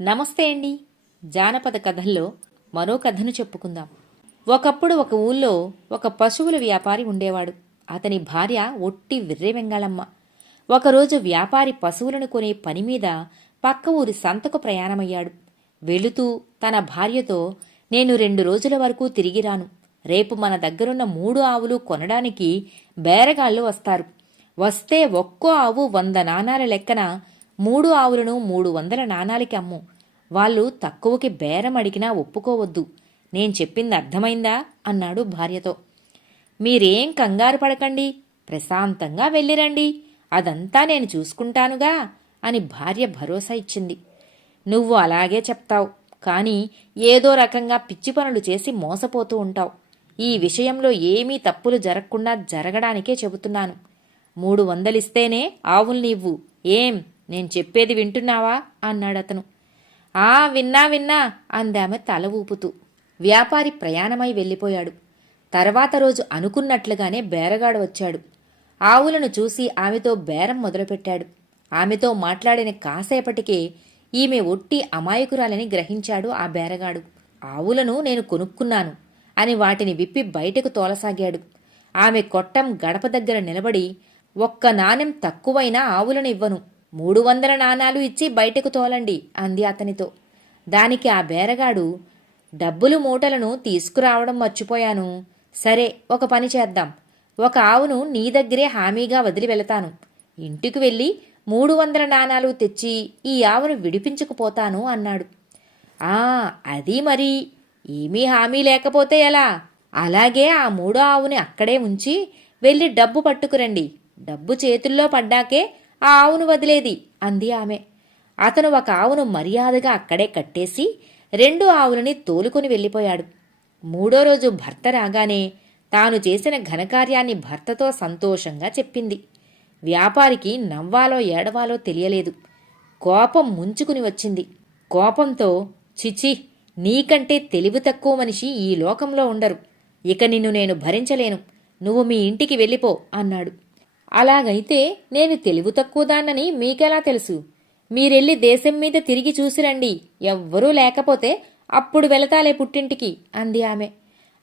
నమస్తే అండి. జానపద కథల్లో మరో కథను చెప్పుకుందాం. ఒకప్పుడు ఒక ఊళ్ళో ఒక పశువుల వ్యాపారి ఉండేవాడు. అతని భార్య ఒట్టి విర్రె వెంగాళమ్మ. ఒకరోజు వ్యాపారి పశువులను కొనే పని మీద పక్క ఊరి సంతకు ప్రయాణమయ్యాడు. వెళుతూ తన భార్యతో, నేను 2 రోజుల వరకు తిరిగి రాను. రేపు మన దగ్గరున్న 3 ఆవులు కొనడానికి బేరగాళ్లు వస్తారు. వస్తే ఒక్కో ఆవు 100 నాణాల లెక్కన 3 ఆవులను 300 నాణాలకి అమ్ము. వాళ్ళు తక్కువకి బేరం అడిగినా ఒప్పుకోవద్దు. నేను చెప్పింది అర్థమైందా అన్నాడు భార్యతో. మీరేం కంగారు పడకండి, ప్రశాంతంగా వెళ్ళిరండి, అదంతా నేను చూసుకుంటానుగా అని భార్య భరోసా ఇచ్చింది. నువ్వు అలాగే చెప్తావు, కానీ ఏదో రకంగా పిచ్చి పనులు చేసి మోసపోతూ ఉంటావు. ఈ విషయంలో ఏమీ తప్పులు జరగకుండా జరగడానికే చెబుతున్నాను. 300 ఇస్తేనే ఆవుల్నివ్వు. ఏం, నేను చెప్పేది వింటున్నావా అన్నాడతను. విన్నా అందామె తల ఊపుతూ. వ్యాపారి ప్రయాణమై వెళ్ళిపోయాడు. తర్వాత రోజు అనుకున్నట్లుగానే బేరగాడు వచ్చాడు. ఆవులను చూసి ఆమెతో బేరం మొదలుపెట్టాడు. ఆమెతో మాట్లాడిన కాసేపటికే ఈమె ఒట్టి అమాయకురాలని గ్రహించాడు ఆ బేరగాడు. ఆవులను నేను కొనుక్కున్నాను అని వాటిని విప్పి బయటకు తోలసాగాడు. ఆమె కొట్టం గడప దగ్గర నిలబడి, ఒక్క నాణెం తక్కువైనా ఆవులను ఇవ్వను, 300 నాణాలు ఇచ్చి బయటకు తోలండి అంది అతనితో. దానికి ఆ బేరగాడు, డబ్బులు మూటలను తీసుకురావడం మర్చిపోయాను. సరే, ఒక పని చేద్దాం. ఒక ఆవును నీ దగ్గరే హామీగా వదిలి వెళతాను. ఇంటికి వెళ్ళి 300 నాణాలు తెచ్చి ఈ ఆవును విడిపించుకుపోతాను అన్నాడు. అది మరి, ఏమీ హామీ లేకపోతే ఎలా? అలాగే ఆ 3 ఆవుని అక్కడే ఉంచి వెళ్ళి డబ్బు పట్టుకురండి. డబ్బు చేతుల్లో పడ్డాకే ఆ ఆవును వదిలేది అంది ఆమె. అతను ఒక ఆవును మర్యాదగా అక్కడే కట్టేసి 2 ఆవులని తోలుకొని వెళ్ళిపోయాడు. 3వ రోజు భర్త రాగానే తాను చేసిన ఘనకార్యాన్ని భర్తతో సంతోషంగా చెప్పింది. వ్యాపారికి నవ్వాలో ఏడవాలో తెలియలేదు. కోపం ముంచుకుని వచ్చింది. కోపంతో, చిచి, నీకంటే తెలివి తక్కువ మనిషి ఈ లోకంలో ఉండరు. ఇక నిన్ను నేను భరించలేను. నువ్వు మీ ఇంటికి వెళ్ళిపో అన్నాడు. అలాగైతే నేను తెలివి తక్కువదాన్నని మీకెలా తెలుసు? మీరెళ్ళి దేశం మీద తిరిగి చూసిరండి. ఎవ్వరూ లేకపోతే అప్పుడు వెళతాలే పుట్టింటికి అంది ఆమె.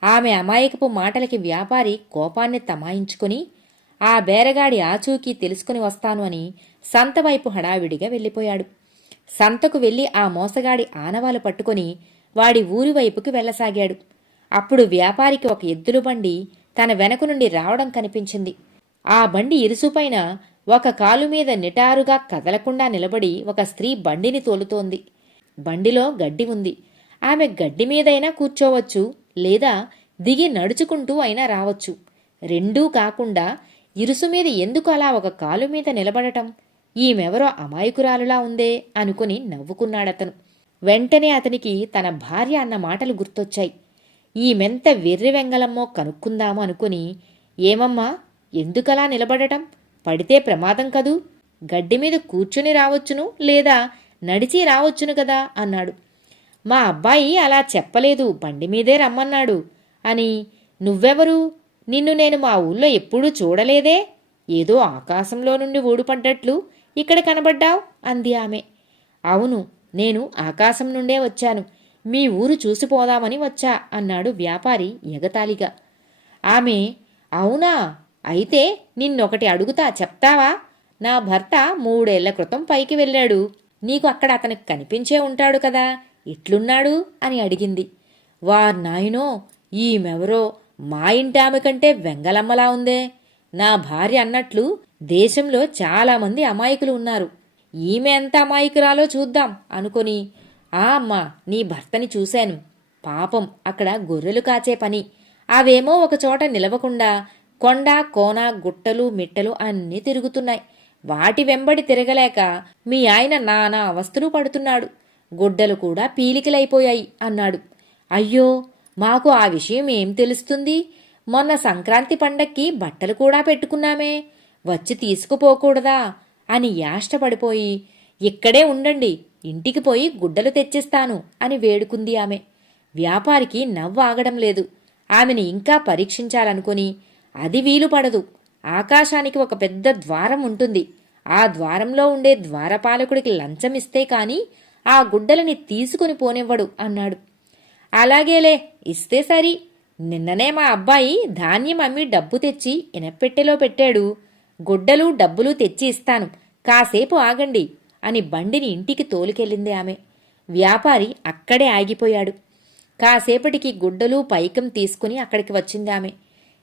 ఆమె అమాయకపు మాటలకి వ్యాపారి కోపాన్ని తమాయించుకుని, ఆ బేరగాడి ఆచూకీ తెలుసుకుని వస్తాను అని సంతవైపు హడావిడిగా వెళ్ళిపోయాడు. సంతకు వెళ్లి ఆ మోసగాడి ఆనవాలు పట్టుకుని వాడి ఊరి వైపుకి వెళ్లసాగాడు. అప్పుడు వ్యాపారికి ఒక ఎద్దుల బండి తన వెనక నుండి రావడం కనిపించింది. ఆ బండి ఇరుసుపైన ఒక కాలు మీద నిటారుగా కదలకుండా నిలబడి ఒక స్త్రీ బండిని తోలుతోంది. బండిలో గడ్డి ఉంది. ఆమె గడ్డి మీదైనా కూర్చోవచ్చు, లేదా దిగి నడుచుకుంటూ అయినా రావచ్చు. రెండూ కాకుండా ఇరుసు మీద ఎందుకు అలా ఒక కాలు మీద నిలబడటం? ఈమెవరో అమాయకురాలులా ఉందే అనుకుని నవ్వుకున్నాడతను. వెంటనే అతనికి తన భార్య అన్న మాటలు గుర్తొచ్చాయి. ఈమెంత వెర్రి వెంగలమ్మో కనుక్కుందాము అనుకుని, ఏమమ్మా, ఎందుకలా నిలబడటం? పడితే ప్రమాదం కదూ. గడ్డి మీద కూర్చుని రావచ్చును, లేదా నడిచి రావచ్చును కదా అన్నాడు. మా అబ్బాయి అలా చెప్పలేదు, బండి మీదే రమ్మన్నాడు అని. నువ్వెవరు? నిన్ను నేను మా ఊళ్ళో ఎప్పుడూ చూడలేదే. ఏదో ఆకాశంలో నుండి ఊడిపడ్డట్లు ఇక్కడ కనబడ్డావు అంది ఆమె. అవును, నేను ఆకాశం నుండే వచ్చాను. మీ ఊరు చూసిపోదామని వచ్చా అన్నాడు వ్యాపారి ఎగతాళిగా. ఆమె, అవునా, అయితే నిన్నొకటి అడుగుతా, చెప్తావా? నా భర్త 3 ఏళ్ల క్రితం పైకి వెళ్ళాడు. నీకు అక్కడ అతనికి కనిపించే ఉంటాడు కదా, ఎట్లున్నాడు అని అడిగింది. వార్నాయనో, ఈమెవరో మా ఇంటి ఆమె కంటే వెంగలమ్మలా ఉందే. నా భార్య అన్నట్లు దేశంలో చాలామంది అమాయకులు ఉన్నారు. ఈమె ఎంత అమాయకురాలో చూద్దాం అనుకుని, అమ్మా, నీ భర్తని చూశాను. పాపం, అక్కడ గొర్రెలు కాచే పని. అవేమో ఒకచోట నిలవకుండా కొండ కోన గుట్టలు మిట్టలు అన్నీ తిరుగుతున్నాయి. వాటి వెంబడి తిరగలేక మీ ఆయన నానా అవస్థలు పడుతున్నాడు. గుడ్డలు కూడా పీలికలైపోయాయి అన్నాడు. అయ్యో, మాకు ఆ విషయం ఏం తెలుస్తుంది? మొన్న సంక్రాంతి పండక్కి బట్టలు కూడా పెట్టుకున్నామే, వచ్చి తీసుకుపోకూడదా అని యాష్టపడిపోయి, ఇక్కడే ఉండండి, ఇంటికి పోయి గుడ్డలు తెచ్చిస్తాను అని వేడుకుంది ఆమె. వ్యాపారికి నవ్వు ఆగడం లేదు. ఆమెను ఇంకా పరీక్షించాలనుకుని, అది వీలుపడదు. ఆకాశానికి ఒక పెద్ద ద్వారం ఉంటుంది. ఆ ద్వారంలో ఉండే ద్వారపాలకుడికి లంచమిస్తే కాని ఆ గుడ్డలని తీసుకుని పోనివ్వడు అన్నాడు. అలాగేలే, ఇస్తే సరి. నిన్ననే మా అబ్బాయి ధాన్యం అమ్మి డబ్బు తెచ్చి ఇనప్పెట్టెలో పెట్టాడు. గుడ్డలు డబ్బులు తెచ్చి ఇస్తాను, కాసేపు ఆగండి అని బండిని ఇంటికి తోలుకెళ్ళింది ఆమె. వ్యాపారి అక్కడే ఆగిపోయాడు. కాసేపటికి గుడ్డలు పైకం తీసుకుని అక్కడికి వచ్చింది ఆమె.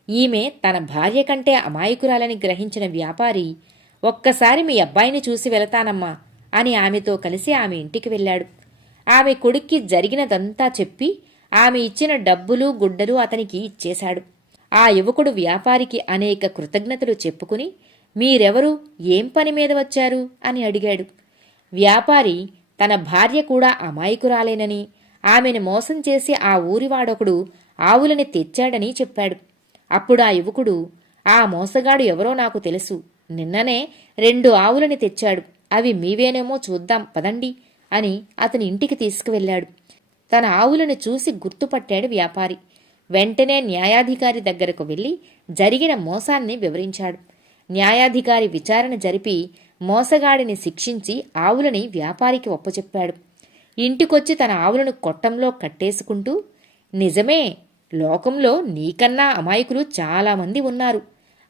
ఈమె తన భార్య కంటే అమాయకురాలని గ్రహించిన వ్యాపారి, ఒక్కసారి మీ అబ్బాయిని చూసి వెళతానమ్మా అని ఆమెతో కలిసి ఆమె ఇంటికి వెళ్ళాడు. ఆమె కొడుక్కి జరిగినదంతా చెప్పి ఆమె ఇచ్చిన డబ్బులు గుడ్డలు అతనికి ఇచ్చేశాడు. ఆ యువకుడు వ్యాపారికి అనేక కృతజ్ఞతలు చెప్పుకుని, మీరెవరు, ఏం పని మీద వచ్చారు అని అడిగాడు. వ్యాపారి తన భార్య కూడా అమాయకురాలేనని, ఆమెను మోసం చేసి ఆ ఊరివాడొకడు ఆవులని తెచ్చాడని చెప్పాడు. అప్పుడు ఆ యువకుడు, ఆ మోసగాడు ఎవరో నాకు తెలుసు. నిన్ననే 2 ఆవులని తెచ్చాడు. అవి మీవేనేమో చూద్దాం పదండి అని అతని ఇంటికి తీసుకువెళ్ళాడు. తన ఆవులను చూసి గుర్తుపట్టాడు వ్యాపారి. వెంటనే న్యాయాధికారి దగ్గరకు వెళ్లి జరిగిన మోసాన్ని వివరించాడు. న్యాయాధికారి విచారణ జరిపి మోసగాడిని శిక్షించి ఆవులని వ్యాపారికి ఒప్పచెప్పాడు. ఇంటికొచ్చి తన ఆవులను కొట్టంలో కట్టేసుకుంటూ, నిజమే, లోకంలో నీకన్నా అమాయకులు చాలామంది ఉన్నారు.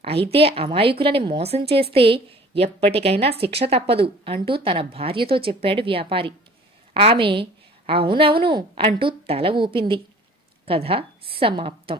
అయితే అమాయకులని మోసం చేస్తే ఎప్పటికైనా శిక్ష తప్పదు అంటూ తన భార్యతో చెప్పాడు వ్యాపారి. ఆమె అవునవును అంటూ తల ఊపింది. కథ సమాప్తం.